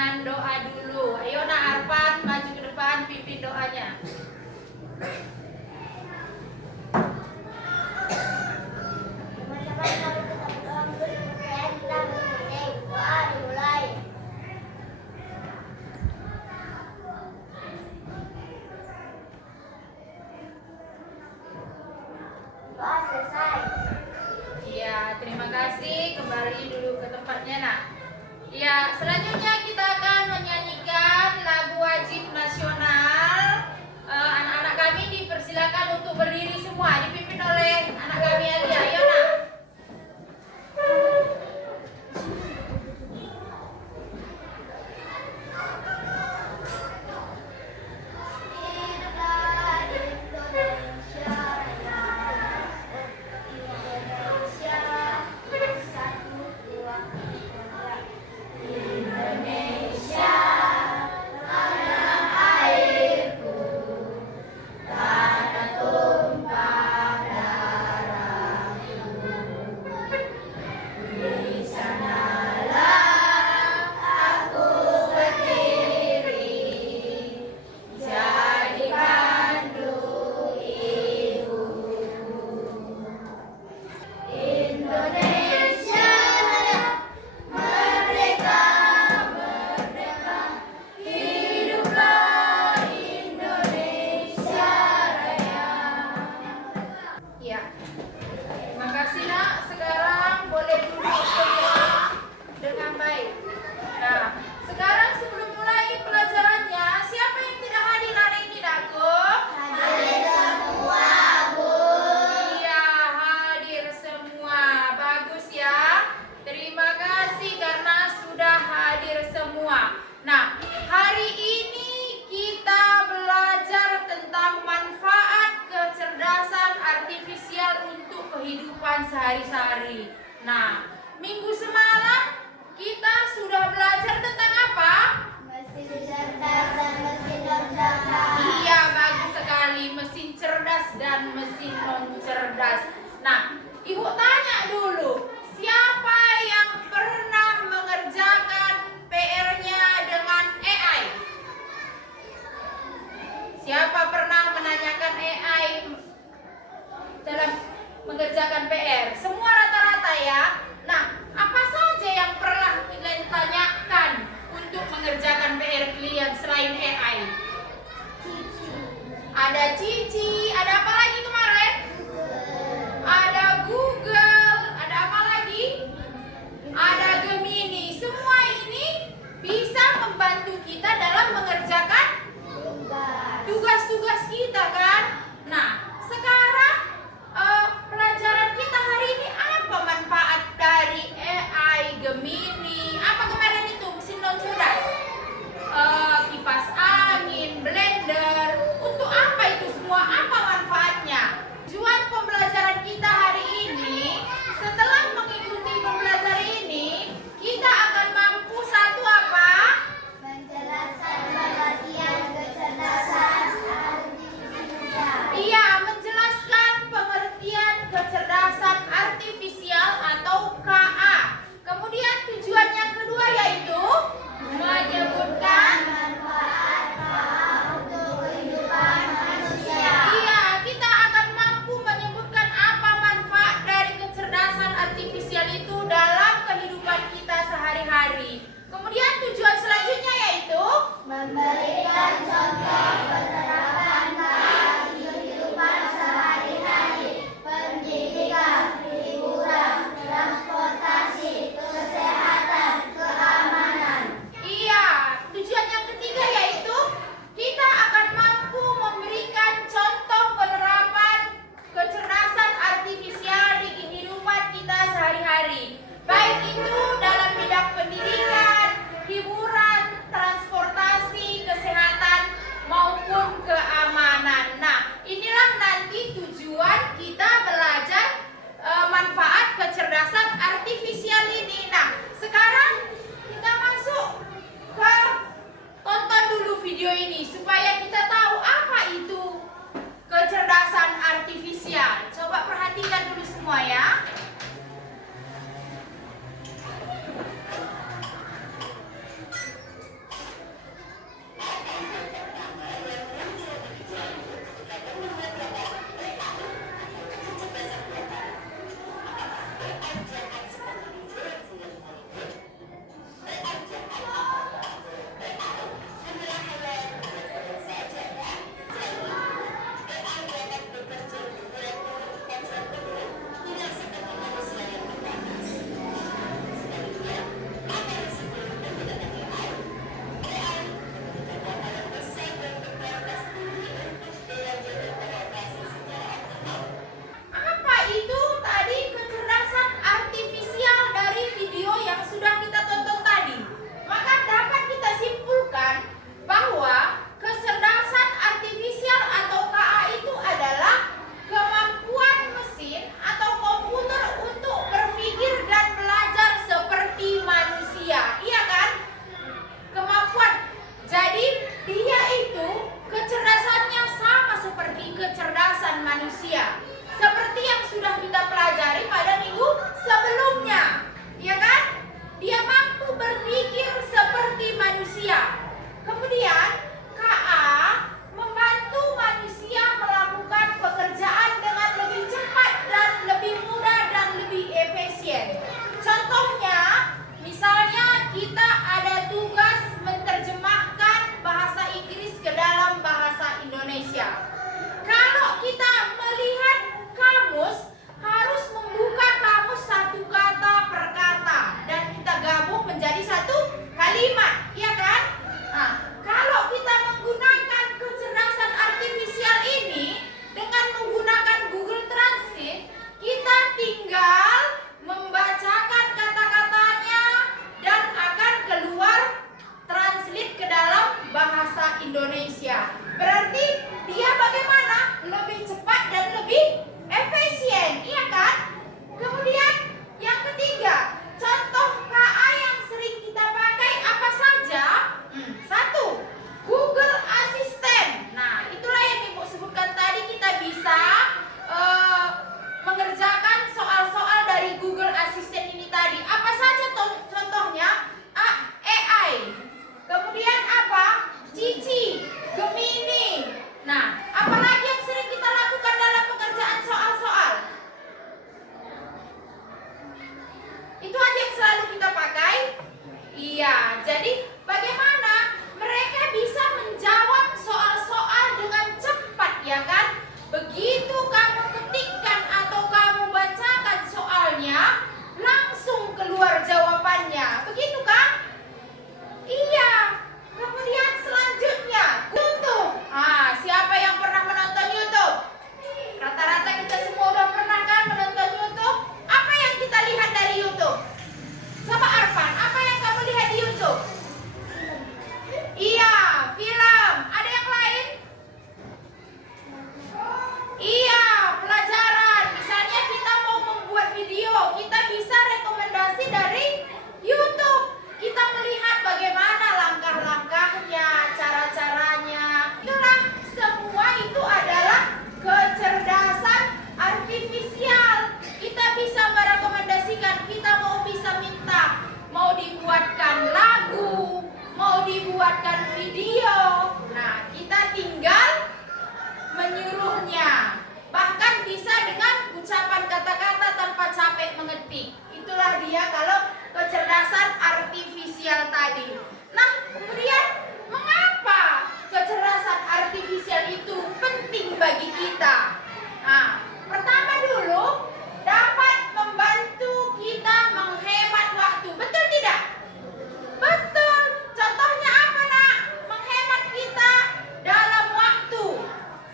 dengan doa dulu. Ayo nak Arfan maju ke depan pimpin doanya. Ya, terima kasih. Kembali dulu ke tempatnya nak. Ya, selanjutnya kita akan menyanyikan lagu wajib nasional. Anak-anak kami dipersilakan untuk berdiri semua, dipimpin oleh anak kami Alia. Ayo nak. Sehari-hari. Nah, minggu semalam kita sudah belajar tentang apa? Mesin cerdas dan mesin non cerdas. Iya, bagus sekali. Mesin cerdas dan mesin non cerdas. Nah, Ibu tanya dulu, siapa yang pernah mengerjakan PR-nya dengan AI? Siapa pernah menanyakan AI dalam mengerjakan PR? Semua rata-rata ya. Nah, apa saja yang pernah kalian tanyakan untuk mengerjakan PR kalian selain AI? Ada Cici, ada apa lagi kemarin? Ada Google, ada apa lagi? Ada Gemini. Semua ini bisa membantu kita dalam mengerjakan tugas-tugas kita kan? Nah, sekarang pelajaran kita hari ini apa manfaat dari AI, Gemini, apa kemarin itu mesin non cerdas, kipas angin, blender, untuk apa itu semua? Apa manfaatnya? Tujuan pembelajaran kita hari ini, setelah mengikuti pembelajaran ini, kita akan mampu satu apa? Menjelaskan pengertian kecerdasan artifisial. Iya, menjelaskan pengertian kecerdasan artifisial atau KA. Kemudian tujuan yang kedua yaitu menyebutkan Manfaat KA untuk kehidupan manusia. Iya, kita akan mampu menyebutkan apa manfaat dari kecerdasan artifisial itu dalam kehidupan kita sehari-hari. Kemudian tujuan selanjutnya yaitu Memberikan contoh penerapan KA di kehidupan sehari-hari, pendidikan, hiburan, transportasi, kesehatan, keamanan. Iya, tujuan yang ketiga yaitu kita akan mampu memberikan contoh penerapan kecerdasan artifisial di kehidupan kita sehari-hari. Baik itu dalam bidang pendidikan, hiburan, transportasi, kesehatan, maupun Iya, jadi bagaimana mereka bisa menjawab soal-soal dengan cepat, ya kan? Begitu kamu ketikkan atau kamu bacakan soalnya, langsung keluar jawabannya. Begitu kan? Iya. Kemudian selanjutnya, YouTube. Siapa yang pernah menonton YouTube? Rata-rata kita semua udah pernah kan menonton YouTube? Apa yang kita lihat dari YouTube? Coba Arfan, apa yang kamu lihat di YouTube? Iya, film. Ada yang lain? Iya, pelajaran. Misalnya kita mau membuat video, kita bisa rekomendasi dari YouTube. Kita melihat bagaimana langkah-langkahnya, cara-caranya. Itulah semua itu adalah kecerdasan artifisial. Kita bisa merekomendasikan, kita mau bisa minta, mau dibuatkan lagu, mau dibuatkan video. Nah, kita tinggal menyuruhnya. Bahkan bisa dengan ucapan kata-kata tanpa capek mengetik. Itulah dia kalau kecerdasan artifisial tadi. Nah, kemudian mengapa kecerdasan artifisial itu penting bagi kita? Nah, pertama dulu dapat membantu kita menghemat waktu. Betul tidak? Betul. Contohnya apa, Nak? Menghemat kita dalam waktu.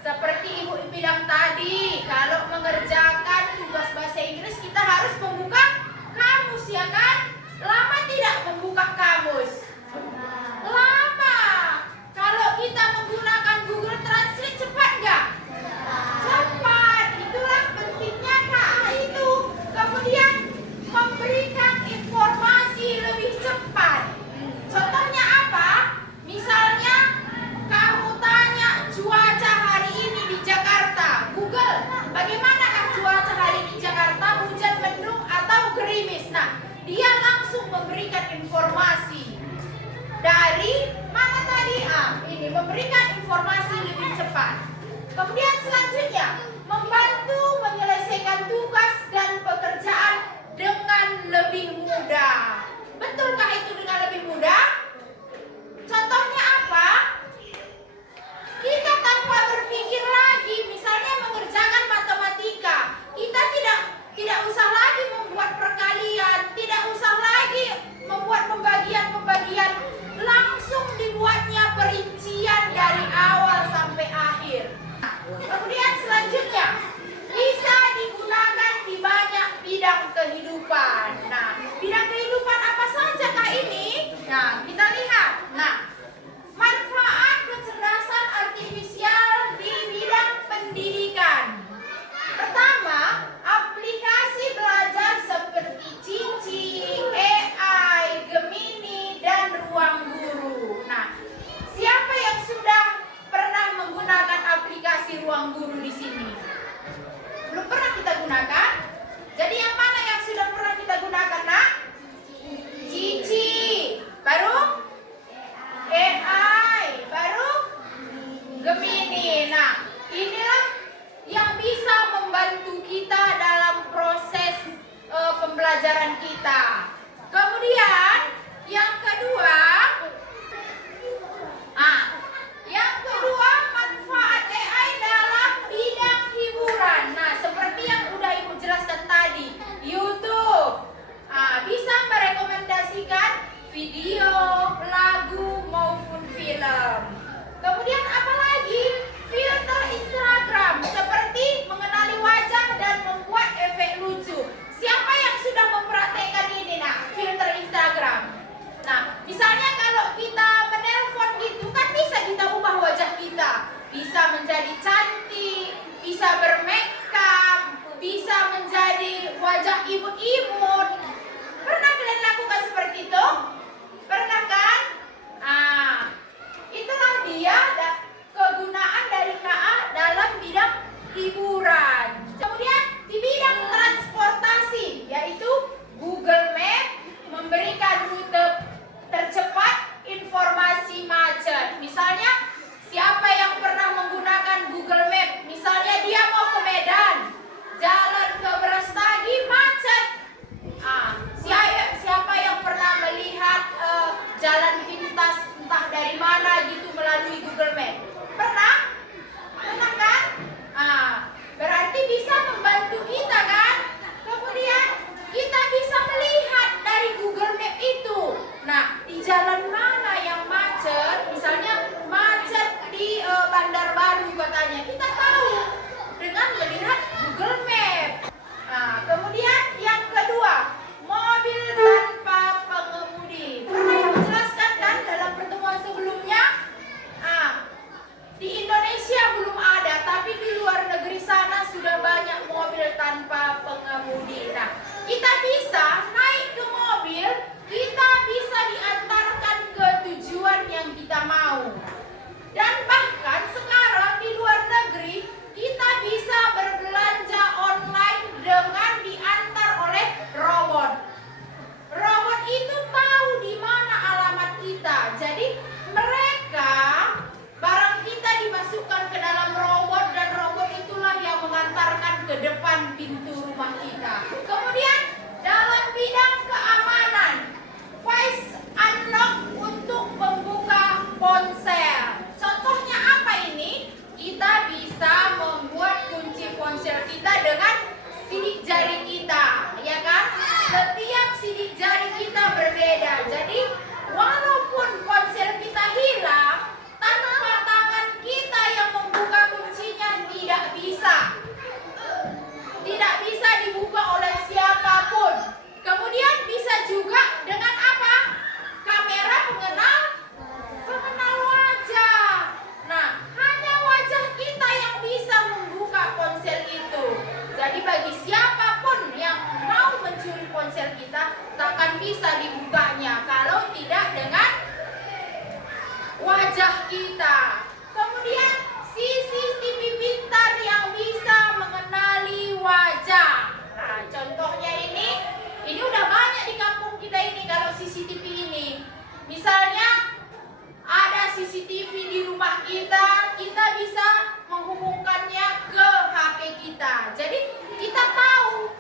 Seperti Ibu bilang tadi, kalau mengerjakan tugas bahasa Inggris kita harus membuka kamus, ya kan? Lama tidak membuka kamus? Lama. Kalau kita menggunakan Google Translate cepat nggak? Cepat. Itulah pentingnya KA itu. Kemudian memberikan informasi lebih cepat. Contohnya apa? Misalnya kamu tanya cuaca hari ini di Jakarta. Google, bagaimanakah cuaca hari ini di Jakarta? Hujan, mendung, atau gerimis? Nah, dia langsung memberikan informasi. Dari mana tadi? Ini memberikan informasi lebih cepat. Kemudian selanjutnya, membantu menyelesaikan tugas dan pekerjaan dengan lebih mudah. Betulkah itu dengan lebih mudah? Contohnya apa? Kita tanpa berpikir lagi, misalnya mengerjakan matematika, kita tidak usah lagi membuat perkalian, tidak usah lagi membuat pembagian-pembagian, langsung dibuatnya perincian dari awal sampai akhir. Kemudian selanjutnya bisa digunakan di banyak bidang kehidupan. Nah, sidik jari kita berbeda. Jadi walaupun ponsel kita hilang, tanpa tangan kita yang membuka kuncinya tidak bisa. Tidak bisa dibuka oleh siapapun. Kemudian bisa juga dengan apa? Kamera pengenal wajah. Nah, hanya wajah kita yang bisa membuka ponsel itu. Jadi bagi siapapun yang mau mencuri ponsel kita, takkan bisa dibukanya kalau tidak dengan wajah kita. Kemudian CCTV pintar yang bisa mengenali wajah. Nah, contohnya ini udah banyak di kampung kita ini kalau CCTV ini. Misalnya ada CCTV di rumah kita, kita bisa menghubungkannya ke HP kita. Jadi kita tahu